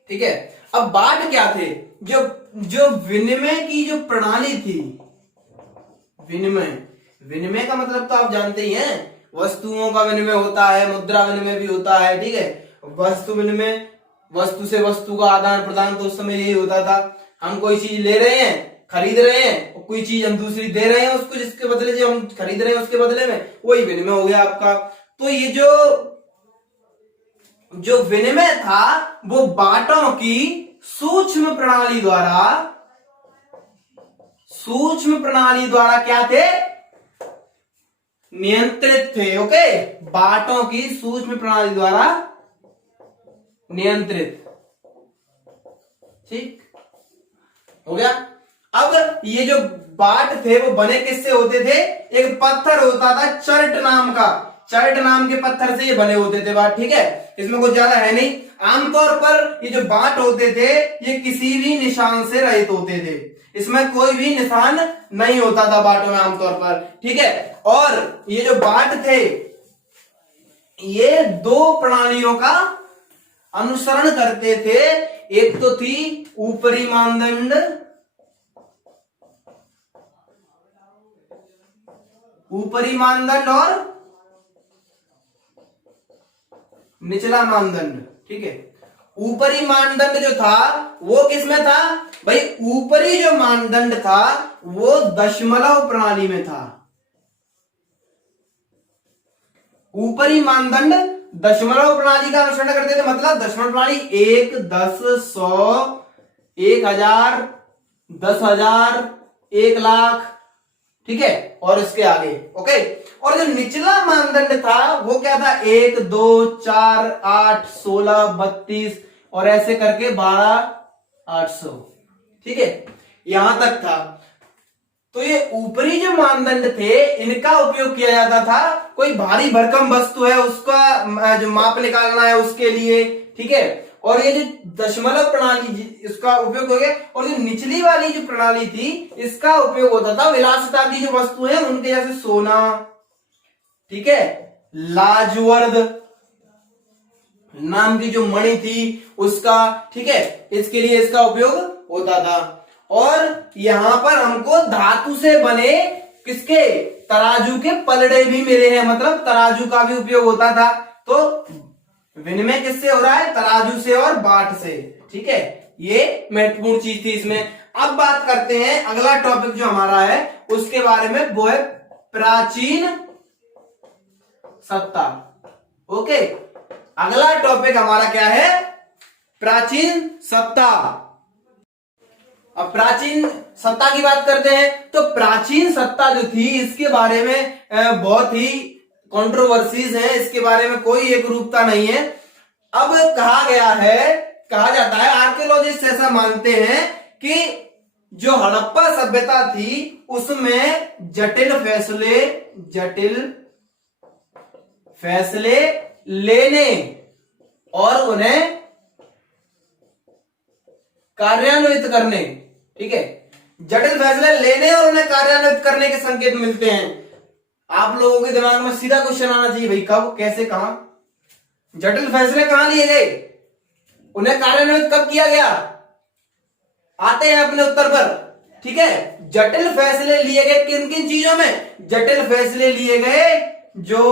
ठीक है, अब बाट क्या थे? जो विनिमय की जो प्रणाली थी, विनिमय का मतलब तो आप जानते ही हैं, वस्तुओं का विनिमय होता है, मुद्रा विनिमय भी होता है। ठीक है, वस्तु विनिमय, वस्तु से वस्तु का आदान प्रदान, तो उस समय यही होता था। हम कोई चीज ले रहे हैं, खरीद रहे हैं, और कोई चीज हम दूसरी दे रहे हैं उसको, जिसके बदले जो हम खरीद रहे हैं उसके बदले में, वही विनिमय हो गया आपका। तो ये जो विनिमय था वो बाटों की सूक्ष्म प्रणाली द्वारा क्या थे? नियंत्रित थे। ओके, बाटों की सूक्ष्म प्रणाली द्वारा नियंत्रित। ठीक हो गया। अब ये जो बाट थे वो बने किससे होते थे? एक पत्थर होता था चर्ट नाम के पत्थर से ये बने होते थे बाट। ठीक है, इसमें कुछ ज्यादा है नहीं। आमतौर पर ये जो बाट होते थे ये किसी भी निशान से रहित होते थे। इसमें कोई भी निशान नहीं होता था बाटों में आमतौर पर। ठीक है, और ये जो बाट थे ये दो प्रणालियों का अनुसरण करते थे। एक तो थी ऊपरी मानदंड और निचला मानदंड। ठीक है, ऊपरी मानदंड जो था वो किसमें था भाई? ऊपरी जो मानदंड था वो दशमलव प्रणाली में था। ऊपरी मानदंड दशमलव प्रणाली का अनुसरण करते थे। मतलब दशमलव प्रणाली 1, 10, 100, 1000, 10,000, 1,00,000। ठीक है, और इसके आगे। ओके, और जो निचला मानदंड था वो क्या था? 1, 2, 4, 8, 16, 32 और ऐसे करके 12,800। ठीक है, यहां तक था। तो ये ऊपरी जो मानदंड थे इनका उपयोग किया जाता था कोई भारी भरकम वस्तु है उसका जो माप निकालना है उसके लिए। ठीक है, और ये जो दशमलव प्रणाली इसका उपयोग हो गया। और जो निचली वाली जो प्रणाली थी इसका उपयोग होता था विलासिता की जो वस्तु है उनके, जैसे सोना, ठीक है, लाजवर्द नाम की जो मणि थी उसका। ठीक है, इसके लिए इसका उपयोग होता था। और यहां पर हमको धातु से बने किसके? तराजू के पलड़े भी मिले हैं। मतलब तराजू का भी उपयोग होता था। तो विनिमय किससे हो रहा है? तराजू से और बाट से। ठीक है, ये महत्वपूर्ण चीज थी इसमें। अब बात करते हैं अगला टॉपिक जो हमारा है उसके बारे में, वो है प्राचीन सत्ता। ओके, अगला टॉपिक हमारा क्या है? प्राचीन सत्ता। अब प्राचीन सत्ता की बात करते हैं। तो प्राचीन सत्ता जो थी इसके बारे में बहुत ही कंट्रोवर्सीज है। इसके बारे में कोई एक रूपता नहीं है। अब कहा जाता है, आर्कियोलॉजिस्ट ऐसा मानते हैं कि जो हड़प्पा सभ्यता थी उसमें जटिल फैसले लेने और उन्हें कार्यान्वित करने, ठीक है, जटिल फैसले लेने और उन्हें कार्यान्वित करने के संकेत मिलते हैं। आप लोगों के दिमाग में सीधा क्वेश्चन आना चाहिए, भाई कब, कैसे, कहां? जटिल फैसले कहां लिए गए, उन्हें कार्यान्वित कब किया गया? आते हैं अपने उत्तर पर। ठीक है, जटिल फैसले लिए गए किन किन चीजों में? जटिल फैसले लिए गए जो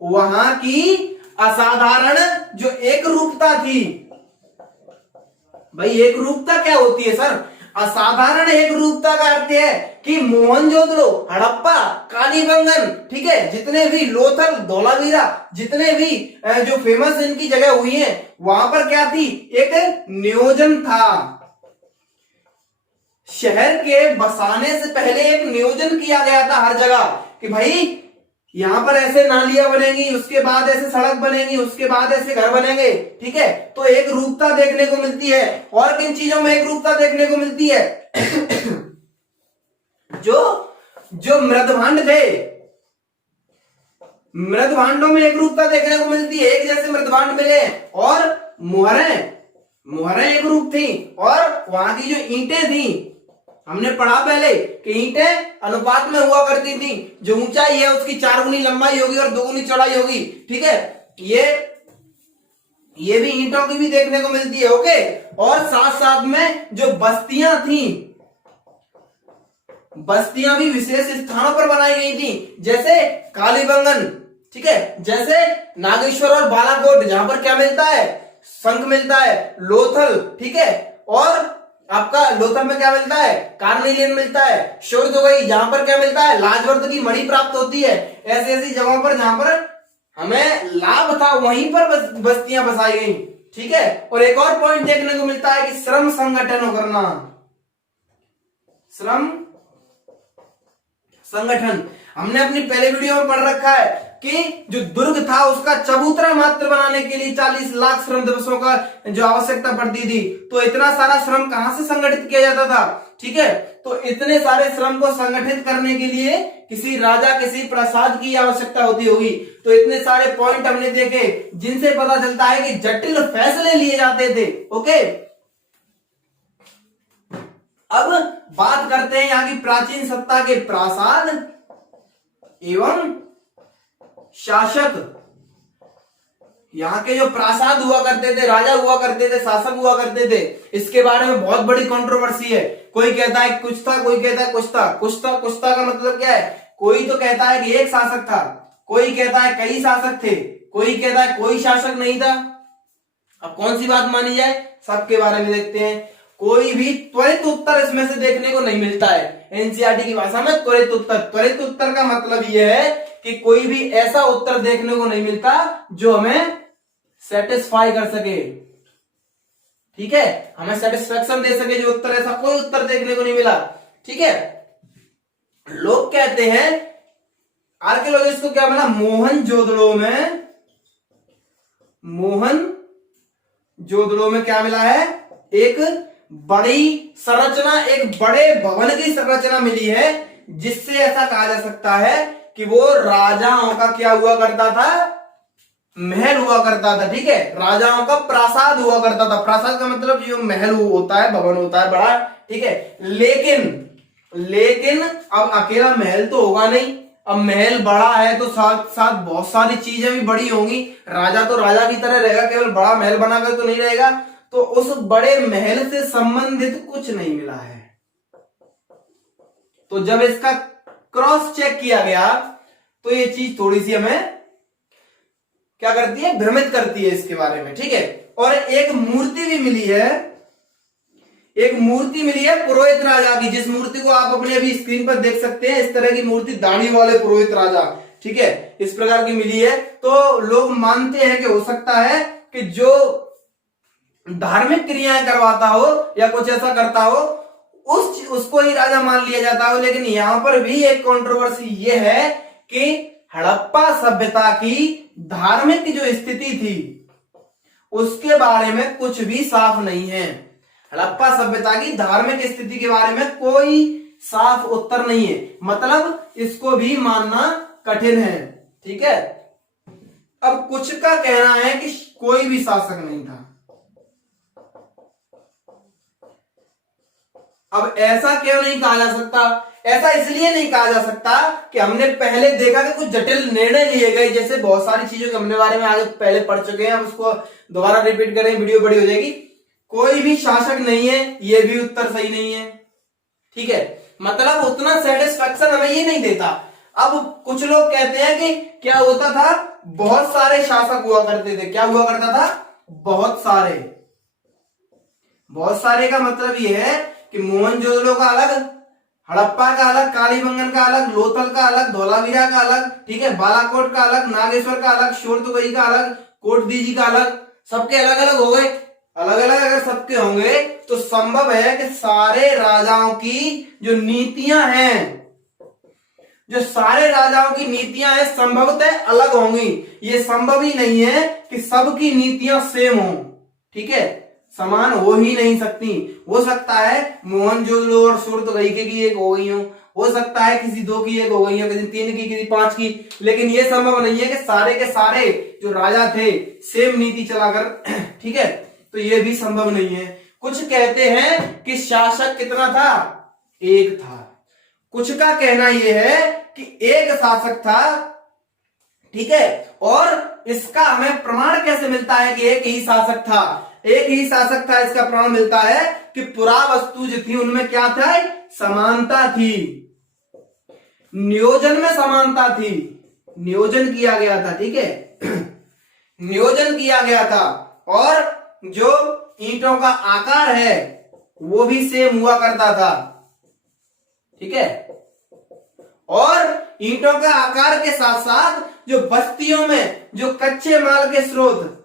वहां की असाधारण जो एक रूपता थी। भाई एक रूपता क्या होती है सर? असाधारण एक रूपता का अर्थ है कि मोहनजोदड़ो, हड़प्पा, कालीबंगन, ठीक है, जितने भी लोथल, धोलावीरा, जितने भी जो फेमस इनकी जगह हुई है, वहां पर क्या थी? एक नियोजन था। शहर के बसाने से पहले एक नियोजन किया गया था हर जगह कि भाई यहां पर ऐसे नालियां बनेंगी, उसके बाद ऐसे सड़क बनेगी, उसके बाद ऐसे घर बनेंगे, ठीक है। तो एक रूपता देखने को मिलती है। और किन चीजों में एक रूपता देखने को मिलती है? जो मृदभांड थे, मृदभांडों में एक रूपता देखने को मिलती है, एक जैसे मृदभांड मिले। और मुहरें एक रूप थी। और वहां की जो ईंटें थी, हमने पढ़ा पहले कि ईंटें अनुपात में हुआ करती थी। जो ऊंचाई है उसकी 4 गुनी लंबाई होगी और 2 गुनी चौड़ाई होगी, ठीक है। ये भी ईंटों की भी देखने को मिलती है, ओके। और साथ साथ में जो बस्तियां थी, बस्तियां भी विशेष स्थानों पर बनाई गई थी, जैसे कालीबंगन, ठीक है, जैसे नागेश्वर और बालाकोट, जहां पर क्या मिलता है? शंख मिलता है। लोथल, ठीक है। और आपका लोथल में क्या मिलता है? कार्नेलियन मिलता है। शोध हो गई, जहां पर क्या मिलता है? लाजवर्द की मणि प्राप्त होती है। ऐसी ऐसी जगहों पर जहां पर हमें लाभ था, वहीं पर बस्तियां बसाई गई, ठीक है। और एक और पॉइंट देखने को मिलता है कि श्रम संगठन करना, श्रम संगठन। हमने अपनी पहले वीडियो में पढ़ रखा है कि जो दुर्ग था उसका चबूतरा मात्र बनाने के लिए 40 लाख श्रम दिवसों का जो आवश्यकता पड़ती थी। तो इतना सारा श्रम कहां से संगठित किया जाता था, ठीक है। तो इतने सारे श्रम को संगठित करने के लिए किसी राजा, किसी प्रसाद की आवश्यकता होती होगी। तो इतने सारे पॉइंट हमने देखे जिनसे पता चलता है कि जटिल फैसले लिए जाते थे, ओके। अब बात करते हैं यहाँ की प्राचीन सत्ता के प्रासाद एवं शासक। यहाँ के जो प्रासाद हुआ करते थे, राजा हुआ करते थे, शासक हुआ करते थे, इसके बारे में बहुत बड़ी कंट्रोवर्सी है। कोई कहता है कुछ था, कोई कहता है कुछ था। कुछ था का मतलब क्या है? कोई तो कहता है कि एक शासक था, कोई कहता है कई शासक थे, कोई कहता है कोई शासक नहीं था। अब कौन सी बात मानी जाए, सबके बारे में देखते हैं। कोई भी त्वरित उत्तर इसमें से देखने को नहीं मिलता है। एनसीईआरटी की भाषा में त्वरित उत्तर का मतलब यह है कि कोई भी ऐसा उत्तर देखने को नहीं मिलता जो हमें सेटिस्फाई कर सके, ठीक है, हमें सेटिस्फेक्शन दे सके जो उत्तर, ऐसा कोई उत्तर देखने को नहीं मिला, ठीक है। लोग कहते हैं, आर्कियोलॉजिस्ट को क्या मिला? मोहनजोदड़ो में क्या मिला है? एक बड़ी संरचना, एक बड़े भवन की संरचना मिली है, जिससे ऐसा कहा जा सकता है कि वो राजाओं का क्या हुआ करता था? महल हुआ करता था, ठीक है। राजाओं का प्रासाद हुआ करता था। प्रासाद का मतलब जो महल होता है, भवन होता है बड़ा, ठीक है। लेकिन अब अकेला महल तो होगा नहीं। अब महल बड़ा है तो साथ साथ बहुत सारी चीजें भी बड़ी होंगी। राजा तो राजा की तरह रहेगा, केवल बड़ा महल बनाकर तो नहीं रहेगा। तो उस बड़े महल से संबंधित कुछ नहीं मिला है। तो जब इसका क्रॉस चेक किया गया तो ये चीज थोड़ी सी हमें क्या करती है? भ्रमित करती है इसके बारे में, ठीक है। और एक मूर्ति भी मिली है, पुरोहित राजा की, जिस मूर्ति को आप अपने अभी स्क्रीन पर देख सकते हैं। इस तरह की मूर्ति, दाढ़ी वाले पुरोहित राजा, ठीक है, इस प्रकार की मिली है। तो लोग मानते हैं कि हो सकता है कि जो धार्मिक क्रियाएं करवाता हो या कुछ ऐसा करता हो, उसको ही राजा मान लिया जाता हो। लेकिन यहां पर भी एक कंट्रोवर्सी ये है कि हड़प्पा सभ्यता की धार्मिक जो स्थिति थी उसके बारे में कुछ भी साफ नहीं है। हड़प्पा सभ्यता की धार्मिक स्थिति के बारे में कोई साफ उत्तर नहीं है, मतलब इसको भी मानना कठिन है, ठीक है। अब कुछ का कहना है कि कोई भी शासक नहीं था। अब ऐसा क्यों नहीं कहा जा सकता? ऐसा इसलिए नहीं कहा जा सकता कि हमने पहले देखा कि कुछ जटिल निर्णय लिए गए, जैसे बहुत सारी चीजों के हमने बारे में आगे पहले पढ़ चुके हैं। अब उसको दोबारा रिपीट करें, वीडियो बड़ी हो जाएगी। कोई भी शासक नहीं है, ये भी उत्तर सही नहीं है, ठीक है। मतलब उतना सेटिस्फेक्शन हमें ये नहीं देता। अब कुछ लोग कहते हैं कि क्या होता था, बहुत सारे शासक हुआ करते थे। क्या हुआ करता था? बहुत सारे का मतलब ये है कि मोहनजोदड़ो का अलग, हड़प्पा का अलग, कालीबंगन का अलग, लोथल का अलग, धौलावीरा का अलग, ठीक है, बालाकोट का अलग, नागेश्वर का अलग, शोरतुगई का अलग, कोटदीजी का अलग, सबके अलग अलग हो गए। अलग अलग अगर सबके होंगे तो संभव है कि सारे राजाओं की जो नीतियां हैं, जो सारे राजाओं की नीतियां हैं संभवतः अलग होंगी। ये संभव ही नहीं है कि सबकी नीतियां सेम हो, ठीक है, समान हो ही नहीं सकती। हो सकता है मोहनजोदड़ो और सुरतगई की एक हो गई हो सकता है किसी 2 की एक हो गई हो, किसी 3 की, किसी 5 की, लेकिन ये संभव नहीं है कि सारे के सारे जो राजा थे सेम नीति चलाकर, ठीक है, तो ये भी संभव नहीं है। कुछ कहते हैं कि शासक कितना था, एक था। कुछ का कहना यह है कि एक शासक था, ठीक है, और इसका हमें प्रमाण कैसे मिलता है कि एक ही शासक था। एक ही शासक था, इसका प्रमाण मिलता है कि पुरावस्तु जो थी उनमें क्या था, समानता थी, नियोजन में समानता थी, नियोजन किया गया था, ठीक है, नियोजन किया गया था, और जो ईंटों का आकार है वो भी सेम हुआ करता था, ठीक है, और ईंटों का आकार के साथ साथ जो बस्तियों में जो कच्चे माल के स्रोत,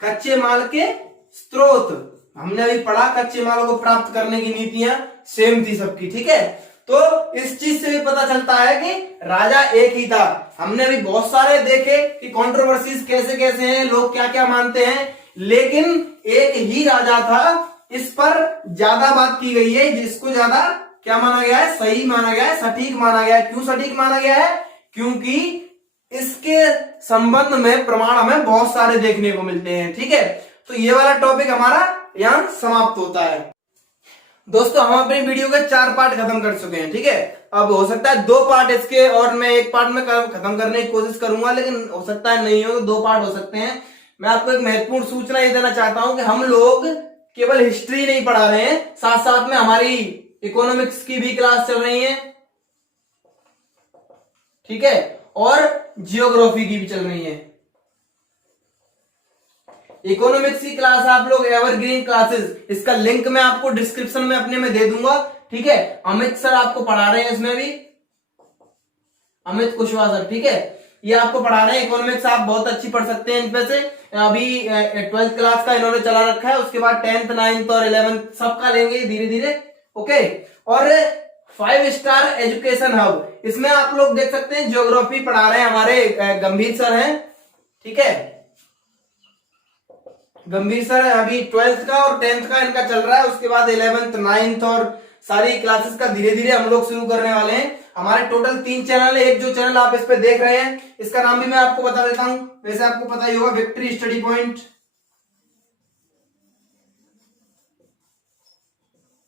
कच्चे माल के स्रोत हमने अभी पढ़ा, कच्चे मालों को प्राप्त करने की नीतियां सेम थी सबकी, ठीक है। तो इस चीज से भी पता चलता है कि राजा एक ही था। हमने अभी बहुत सारे देखे कि कंट्रोवर्सीज कैसे कैसे हैं, लोग क्या क्या मानते हैं, लेकिन एक ही राजा था, इस पर ज्यादा बात की गई है, जिसको ज्यादा क्या माना गया है, सही माना गया है, सटीक माना गया है। क्यों सटीक माना गया है, क्योंकि इसके संबंध में प्रमाण हमें बहुत सारे देखने को मिलते हैं, ठीक है। तो ये वाला टॉपिक हमारा यहां समाप्त होता है। दोस्तों हम अपनी वीडियो के 4 पार्ट खत्म कर चुके हैं, ठीक है। अब हो सकता है 2 पार्ट इसके और मैं 1 पार्ट में खत्म करने की कोशिश करूंगा, लेकिन हो सकता है नहीं हो, 2 पार्ट हो सकते हैं। मैं आपको एक महत्वपूर्ण सूचना ये देना चाहता हूं कि हम लोग केवल हिस्ट्री नहीं पढ़ा रहे हैं, साथ साथ में हमारी इकोनॉमिक्स की भी क्लास चल रही है, ठीक है, और जियोग्राफी की भी चल रही है। इकोनॉमिक्स की क्लास आप लोग एवरग्रीन क्लासेस, इसका लिंक मैं आपको डिस्क्रिप्शन में अपने में दे दूंगा, ठीक है। अमित सर आपको पढ़ा रहे हैं इसमें भी, अमित कुशवाहा सर, ठीक है, ये आपको पढ़ा रहे हैं इकोनॉमिक्स, आप बहुत अच्छी पढ़ सकते हैं इनमें से। अभी 12th क्लास का इन्होंने चला रखा है, उसके बाद 10th 9th और 11th सबका लेंगे धीरे धीरे, ओके। और 5 स्टार एजुकेशन हब, इसमें आप लोग देख सकते हैं ज्योग्राफी पढ़ा रहे हैं हमारे गंभीर सर हैं, ठीक है, गंभीर सर अभी 12th का और 10th का इनका चल रहा है, उसके बाद 11th 9th और सारी क्लासेस का धीरे धीरे हम लोग शुरू करने वाले हैं। हमारे टोटल 3 चैनल है, एक जो चैनल आप इस पे देख रहे हैं इसका नाम भी मैं आपको बता देता हूं, वैसे आपको पता ही होगा, विक्ट्री स्टडी पॉइंट,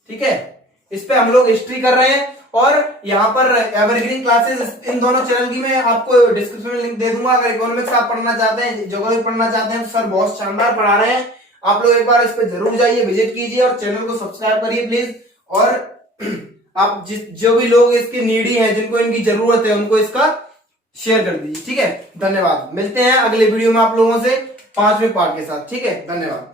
ठीक है। इस पे हम लोग हिस्ट्री कर रहे हैं, और यहाँ पर एवरग्रीन क्लासेस, इन दोनों चैनल की मैं आपको डिस्क्रिप्शन में लिंक दे दूंगा। अगर इकोनॉमिक्स आप पढ़ना चाहते हैं, ज्योग्राफी पढ़ना चाहते हैं, तो सर बहुत शानदार पढ़ा रहे हैं, आप लोग एक बार इस पे जरूर जाइए, विजिट कीजिए और चैनल को सब्सक्राइब करिए प्लीज। और आप जो भी लोग इसके नीडी हैं, जिनको इनकी जरूरत है, उनको इसका शेयर कर दीजिए, ठीक है। धन्यवाद, मिलते हैं अगले वीडियो में आप लोगों से 5वें पार्ट के साथ, ठीक है, धन्यवाद।